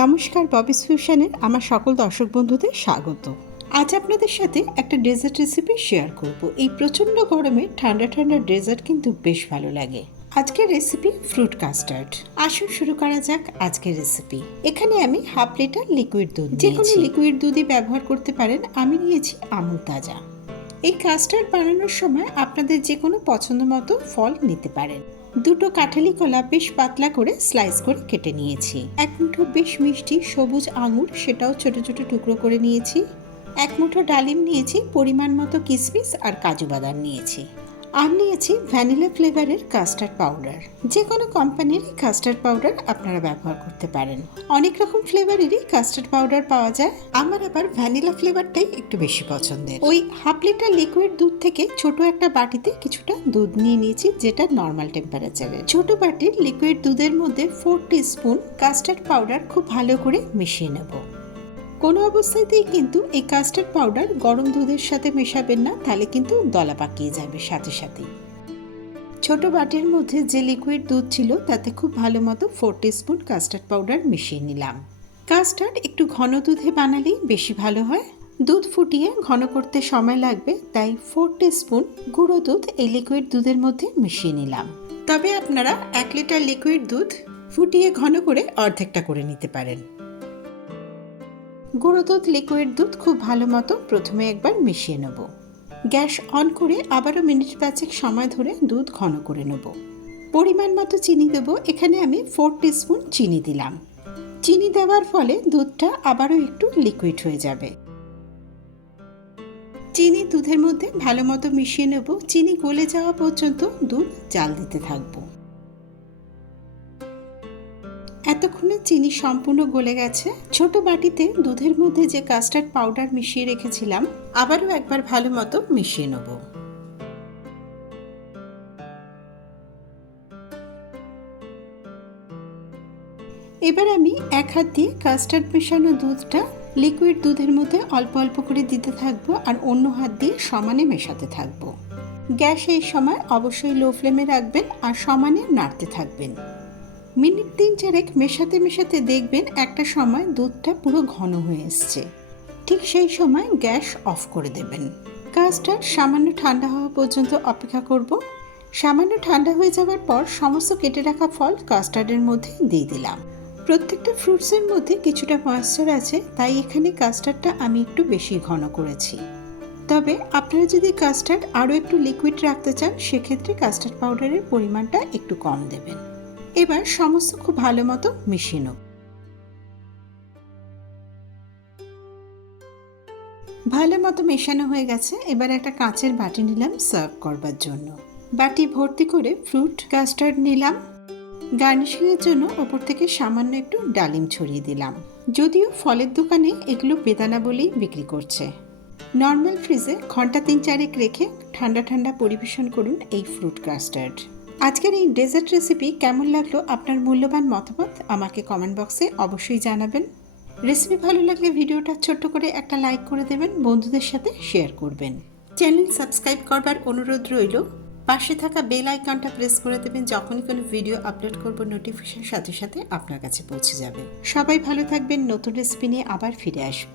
নমস্কার ববিস ফিউশনের আমার সকল দর্শক বন্ধুদের স্বাগত। আজ আপনাদের সাথে একটা ডেজার্ট রেসিপি শেয়ার করব। এই প্রচণ্ড গরমে ঠান্ডা ঠান্ডা ডেজার্ট কিন্তু বেশ ভালো লাগে। আজকের রেসিপি ফ্রুট কাস্টার্ড আসুন শুরু করা যাক আজকের রেসিপি এখানে আমি হাফ লিটার লিকুইড দুধ যে কোনো লিকুইড দুধই ব্যবহার করতে পারেন। আমি নিয়েছি আমুল তাজা। এই কাস্টার্ড বানানোর সময় আপনাদের যে কোনো পছন্দ মতো ফল নিতে পারেন। দুটো কাঁঠালি কলা বেশ পাতলা করে স্লাইস করে কেটে নিয়েছি। এক মুঠো বেশ মিষ্টি সবুজ আঙুর, সেটাও ছোট ছোট টুকরো করে নিয়েছি। এক মুঠো ডালিম নিয়েছি, পরিমাণ মতো কিশমিশ আর কাজু বাদাম নিয়েছি। আর নিয়েছি ভ্যানিলা ফ্লেভারের কাস্টার্ড পাউডার। যে কোনো কোম্পানির কাস্টার্ড পাউডার আপনারা ব্যবহার করতে পারেন। অনেক রকম ফ্লেভারেরই কাস্টার্ড পাউডার পাওয়া যায়। আমার আবার ভ্যানিলা ফ্লেভারটাই একটু বেশি পছন্দের। ওই হাফ লিটার লিকুইড দুধ থেকে ছোট একটা বাটিতে কিছুটা দুধ নিয়ে নিয়েছি, যেটা নর্মাল টেম্পারেচারে ছোট বাটির লিকুইড দুধের মধ্যে ফোর স্পুন কাস্টার্ড পাউডার খুব ভালো করে মিশিয়ে নেব। কোনো অবস্থাতেই কিন্তু এই কাস্টার্ড পাউডার গরম দুধের সাথে মেশাবেন না, তাহলে কিন্তু দলা পাকিয়ে যাবে সাথে সাথেই। ছোট বাটির মধ্যে যে লিকুইড দুধ ছিল, তাতে খুব ভালো মতো ফোর স্পুন কাস্টার্ড পাউডার মিশিয়ে নিলাম। কাস্টার্ড একটু ঘন দুধে বানালেই বেশি ভালো হয়। দুধ ফুটিয়ে ঘন করতে সময় লাগবে, তাই ফোর স্পুন গুঁড়ো দুধ এই লিকুইড দুধের মধ্যে মিশিয়ে নিলাম। তবে আপনারা এক লিটার লিকুইড দুধ ফুটিয়ে ঘন করে অর্ধেকটা করে নিতে পারেন। গুঁড়ো দুধ লিকুইড দুধ খুব ভালো মতো প্রথমে একবার মিশিয়ে নেব। গ্যাস অন করে আবারও মিনিট পাঁচেক সময় ধরে দুধ ঘন করে নেব। পরিমাণ মতো চিনি দেবো, এখানে আমি ফোর স্পুন চিনি দিলাম। চিনি দেওয়ার ফলে দুধটা আবারও একটু লিকুইড হয়ে যাবে। চিনি দুধের মধ্যে ভালো মতো মিশিয়ে নেব। চিনি গলে যাওয়া পর্যন্ত দুধ জাল দিতে থাকব। এতক্ষণে চিনি সম্পূর্ণ গলে গেছে। ছোট বাটিতে দুধের মধ্যে যে কাস্টার্ড পাউডার মিশিয়ে রেখেছিলাম, আবারও একবার ভালো মতো মিশিয়ে নেব। এবার আমি এক হাত দিয়ে কাস্টার্ড মেশানো দুধটা লিকুইড দুধের মধ্যে অল্প অল্প করে দিতে থাকব আর অন্য হাত দিয়ে সমানে মেশাতে থাকব। গ্যাস এই সময় অবশ্যই লো ফ্লেমে রাখবেন আর সমানে নাড়তে থাকবেন। মিনিট তিন চারেক মেশাতে মেশাতে দেখবেন একটা সময় দুধটা পুরো ঘন হয়ে এসছে। ঠিক সেই সময় গ্যাস অফ করে দেবেন। কাজটা সামান্য ঠান্ডা হওয়া পর্যন্ত অপেক্ষা করব। সামান্য ঠান্ডা হয়ে যাওয়ার পর সমস্ত কেটে রাখা ফল কাস্টার্ডের মধ্যে দিয়ে দিলাম। প্রত্যেকটা ফ্রুটসের মধ্যে কিছুটা ময়েশ্চার আছে, তাই এখানে কাস্টার্ডটা আমি একটু বেশি ঘন করেছি। তবে আপনারা যদি কাস্টার্ড আরও একটু লিকুইড রাখতে চান, সেক্ষেত্রে কাস্টার্ড পাউডারের পরিমাণটা একটু কম দেবেন। এবার সমস্ত খুব ভালো মতো মিশিয়ে নেব ভালো মতো মেশানো হয়ে গেছে। এবার একটা কাঁচের বাটি নিলাম সার্ভ করবার জন্য। বাটি ভর্তি করে ফ্রুট, কাস্টার্ড নিলাম। গার্নিশিংয়ের জন্য ওপর থেকে সামান্য একটু ডালিম ছড়িয়ে দিলাম। যদিও ফলের দোকানে এগুলো বেদানা বলেই বিক্রি করছে। নর্মাল ফ্রিজে ঘণ্টা তিন চারেক রেখে ঠান্ডা ঠান্ডা পরিবেশন করুন এই ফ্রুট, কাস্টার্ড। আজকের এই ডেজার্ট রেসিপি কেমন লাগল আপনার মূল্যবান মতামত আমাকে কমেন্ট বক্সে অবশ্যই জানাবেন। রেসিপি ভালো লাগলে ভিডিওটা ছোট্ট করে একটা লাইক করে দেবেন, বন্ধুদের সাথে শেয়ার করবেন। চ্যানেল সাবস্ক্রাইব করবার অনুরোধ রইল। পাশে থাকা বেল আইকনটা প্রেস করে দেবেন, যখনই কোনো ভিডিও আপলোড করব নোটিফিকেশন সাথে সাথে আপনার কাছে পৌঁছে যাবে। সবাই ভালো থাকবেন, নতুন রেসিপি নিয়ে আবার ফিরে আসব।